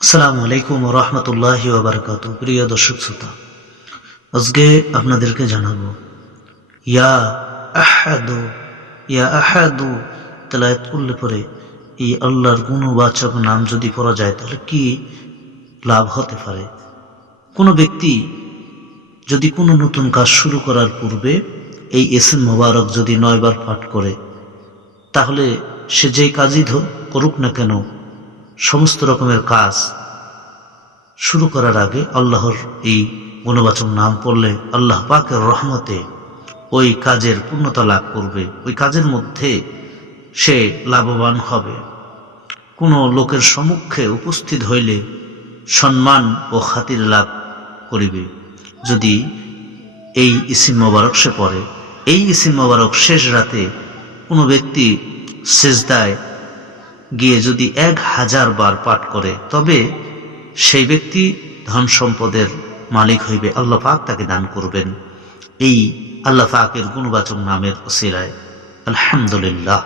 আসসালামু আলাইকুম ওয়া রাহমাতুল্লাহি ওয়া বারাকাতুহু। প্রিয় দর্শক শ্রোতা, আজকে আপনাদেরকে জানাবো ইয়া আহাদু ইয়া আহাদু তেলাওয়াত করলে পরে এই আল্লাহর গুণবাচক নাম যদি পড়া যায় তাহলে কি লাভ হতে পারে। কোনো ব্যক্তি যদি কোনো নতুন কাজ শুরু করার পূর্বে এই ইসম মোবারক যদি 9 বার পাঠ করে, তাহলে সে যেই কাজই করুক না কেন, সমস্ত রকমের কাজ শুরু করার আগে আল্লাহর এই গুণবাচক নাম পড়লে আল্লাহ পাকের রহমতে ওই কাজের পূর্ণতা লাভ করবে, ওই কাজের মধ্যে সে লাভবান হবে। কোনো লোকের সম্মুখে উপস্থিত হইলে সম্মান ও খাতির লাভ করিবে যদি এই ইসিম মোবারক সে পড়ে। এই ইসিম মোবারক শেষ রাতে কোনো ব্যক্তি সেজদায় গিয়ে যদি 1000 বার পাঠ করে, তবে সেই ব্যক্তি ধন সম্পদের মালিক হইবে, আল্লাহ পাক তাকে দান করবেন এই আল্লাহ পাকের গুণবাচক নামের ওসিলায়। আলহামদুলিল্লাহ।